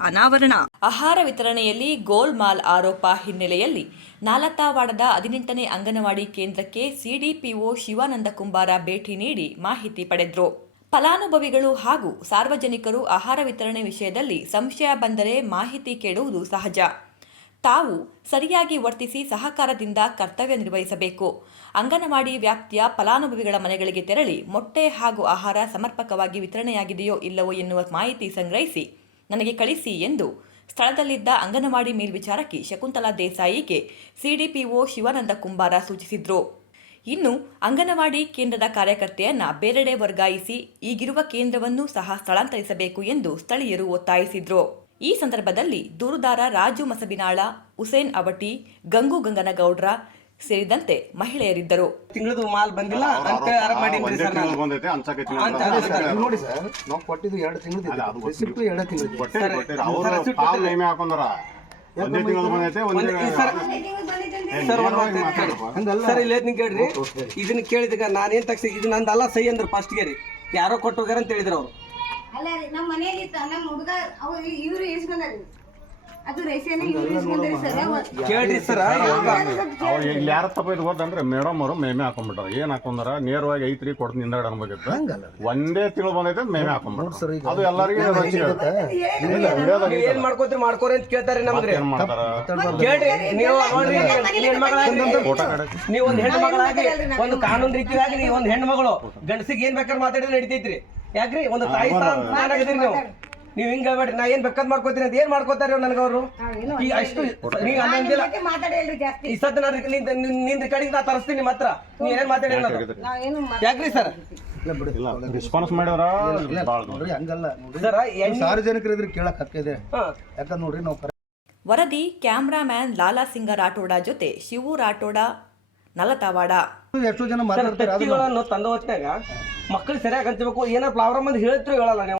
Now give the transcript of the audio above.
ಆವರಣ ಆಹಾರ ವಿತರಣೆಯಲ್ಲಿ ಗೋಲ್ಮಾಲ್ ಆರೋಪ ಹಿನ್ನೆಲೆಯಲ್ಲಿ ನಾಲತಾವಾಡದ ಹದಿನೆಂಟನೇ ಅಂಗನವಾಡಿ ಕೇಂದ್ರಕ್ಕೆ ಸಿಡಿಪಿಒ ಶಿವಾನಂದ ಕುಂಬಾರ ಭೇಟಿ ನೀಡಿ ಮಾಹಿತಿ ಪಡೆದ್ರು. ಫಲಾನುಭವಿಗಳು ಹಾಗೂ ಸಾರ್ವಜನಿಕರು ಆಹಾರ ವಿತರಣೆ ವಿಷಯದಲ್ಲಿ ಸಂಶಯ ಬಂದರೆ ಮಾಹಿತಿ ಕೇಳುವುದು ಸಹಜ. ತಾವು ಸರಿಯಾಗಿ ವರ್ತಿಸಿ ಸಹಕಾರದಿಂದ ಕರ್ತವ್ಯ ನಿರ್ವಹಿಸಬೇಕು. ಅಂಗನವಾಡಿ ವ್ಯಾಪ್ತಿಯ ಫಲಾನುಭವಿಗಳ ಮನೆಗಳಿಗೆ ತೆರಳಿ ಮೊಟ್ಟೆ ಹಾಗೂ ಆಹಾರ ಸಮರ್ಪಕವಾಗಿ ವಿತರಣೆಯಾಗಿದೆಯೋ ಇಲ್ಲವೋ ಎನ್ನುವ ಮಾಹಿತಿ ಸಂಗ್ರಹಿಸಿ ನನಗೆ ಕಳಿಸಿ ಎಂದು ಸ್ಥಳದಲ್ಲಿದ್ದ ಅಂಗನವಾಡಿ ಮೇಲ್ವಿಚಾರಕಿ ಶಕುಂತಲಾ ದೇಸಾಯಿಗೆ ಸಿಡಿಪಿಒ ಶಿವಾನಂದ ಕುಂಬಾರ ಸೂಚಿಸಿದ್ರು. ಇನ್ನು ಅಂಗನವಾಡಿ ಕೇಂದ್ರದ ಕಾರ್ಯಕರ್ತೆಯನ್ನ ಬೇರೆಡೆ ವರ್ಗಾಯಿಸಿ ಈಗಿರುವ ಕೇಂದ್ರವನ್ನು ಸಹ ಸ್ಥಳಾಂತರಿಸಬೇಕು ಎಂದು ಸ್ಥಳೀಯರು ಒತ್ತಾಯಿಸಿದ್ರು. ಈ ಸಂದರ್ಭದಲ್ಲಿ ದೂರುದಾರ ರಾಜು ಮಸಬಿನಾಳ, ಹುಸೇನ್ ಅವಟಿ, ಗಂಗು ಗಂಗನಗೌಡ್ರ ಸೇರಿದಂತೆ ಮಹಿಳೆಯರಿದ್ದರು. ತಿಂಗಳದು ಮಾಲ್ ಬಂದಿಲ್ಲ ಅಂತ ಒಂದೇ ಸರ್ ನಾನು. ತಿಂಗಳು ಬಂದೈತೆ ಅನ್ಸಕ್ಕೆ ಅಂತ ಅದೇ ಸರ್. ತಿಂಗಳು ನೋಡಿ ಸರ್ ನಾವು ಕೊಟ್ಟಿದ್ದು ಎರಡು ಅಲ್ಲ, ತಿಂಗಳು. ರಿಸಿಪ್ಟ್ ಎರಡು ತಿಂಗಳು ಕೊಟ್ಟೆ ಕೊಟ್ಟೆ ಸರ್, ಅವರು ಸರ್, ಕಾಲ್ ನೇಮೆ ಹಾಕೊಂಡಾರ? ಒಂದೇ ತಿಂಗಳು ಬಂದೈತೆ ಒಂದೇ ಒಂದೇ- ಸರ್. ಸರ್, ಒಂದ್ ಮಾತು ಕೇಳಿ. ಹಂಗಲ್ಲ. ಸರ್ ಇಲ್ಲಿ ನೀವು ಕೇಳ್ರಿ. ಇದನ್ನ ಕೇಳಿದಾಗ ನಾನೇನ್ ತಗ್ಸಿ ಇದು ನಂದಲ್ಲ ಸೈ ಅಂದ್ರು ಫಸ್ಟ್ಗೆ ರೀ. ಯಾರೋ ಕೊಟ್ಟು ಹೋಗ್ಯಾರ ಅಂತ ಹೇಳಿದ್ರು ಅವ್ರು. ಅಲ್ಲ ರೀ ನಮ್ಮ ಮನೇಲಿ ಇತ್ತ ನಮ್ಮ ಹುಡುಗ ಅವ್ರು ಇವ್ರು ಇಸ್ಕೊಂಡಾರಿ ಅದು ರೇಷನ್ ಇವ್ರು ಇಸ್ಕೊಂಡ್ರಿ ಸರ್ ಕೇಳ್ರಿ ಸರ್ ಅವ್ರು ಇಲ್ಲಿ ಯಾರ ತಪ್ಪ ಇದು ಮೇಡಮ್ ಅವರು ಮೇಮೆ ಹಾಕೊಂಡ್ಬಿಟ್ರ ಏನ್ ಹಾಕೊಂಡಾರ ನೇರವಾಗಿ ಐತ್ರಿ ಕೊಡ್ತೀನಿ ಹಿಂದಗಡೆ ಅನ್ಬೇಕಿತ್ತು. ಒಂದೇ ತಿಂಗಳು ಬಂದೈತೆ ಮೇಮೆ ಹಾಕೊಂಡ್ಬಿಟ್ರು. ಸರ್ ಅದು ಎಲ್ಲರಿಗೂ ಏನ್ ಮಾಡ್ಕೋತೀರಿ? ಮಾಡ್ಕೋರಿ ಅಂತ ಕೇಳ್ತಾರೆ ನಮ್ಗೆ. ಏನ್ ಮಾಡ್ತಾರ ಕೇಳ್ರಿ ನೀವು ನೋಡ್ರಿ ನೀವ್ ಒಂದ್ ಹೆಣ್ಣು ಮಗಳಾಗಿ ಒಂದು ಕಾನೂನು ರೀತಿಯಾಗಿ ನೀವು ಒಂದ್ ಹೆಣ್ಣು ಮಗಳು ಗಂಡಸಿಗೆ ಏನ್ ಬೇಕಾದ್ರೆ ಮಾತಾಡಿದ್ರೆ ನಡೀತೈತ್ರಿ. ಯಾಕ್ರಿ? ಒಂದು ತಾಯಿ ಸ್ಥಾನದಿರಿ ನೀವು. ನೀವ್ ಹಿಂಗ ಹೇಳ್ಬೇಡ್ರಿ. ನಾ ಏನ್ ಬೇಕಾದ್ ಮಾಡ್ಕೋತೀನಿ ಅಂತ ಏನ್ ಮಾಡ್ಕೋತಾರ ನನಗ ಅವರು? ಈಗ ಅಷ್ಟು ನೀವ್ ಜಾಸ್ತಿ. ಈ ಸತ್ ನಾನು ನಿಂದ ಕಡೆಗೆ ನಾ ತರಿಸ್ತೀನಿ ನಿಮ್ಮ ಹತ್ರ. ನೀವ್ ಏನ್ ಮಾತಾಡಿ ನಾನು. ನಾವೇನು ಯಾಕ್ರಿ ಸರ್? ಇಲ್ಲ ಬಿಡಿ. ರೆಸ್ಪಾನ್ಸ್ ಮಾಡ್ಯಾರ ಹಂಗಲ್ಲ ಸಾರ್ವಜನಿಕರು ಇದ್ರೆ ಕೇಳಕ್ ಹಕ್ಕಿದೆ ಯಾಕಂದ್ರೆ ನೋಡ್ರಿ ನಾವು ವರದಿ ಕ್ಯಾಮ್ರಾಮ್ಯಾನ್ ಲಾಲಾ ಸಿಂಗ ರಾಠೋಡ ಜೊತೆ ಶಿವು ರಾಠೋಡ ನಲತಾವಾಡ. ಎಷ್ಟೋ ಜನ ಮಾತಾಡ್ತಾರೆ ತಂದ ಹೊತ್ನಾಗ ಮಕ್ಕಳು ಸರಿಯಾಗಿ ಹಂಚಬೇಕು ಏನೋ ಪ್ರಾಬ್ಲಮ್ ಅಂತ ಹೇಳ್ತಿರೋ ಹೇಳಲ್ಲ ನೀವು.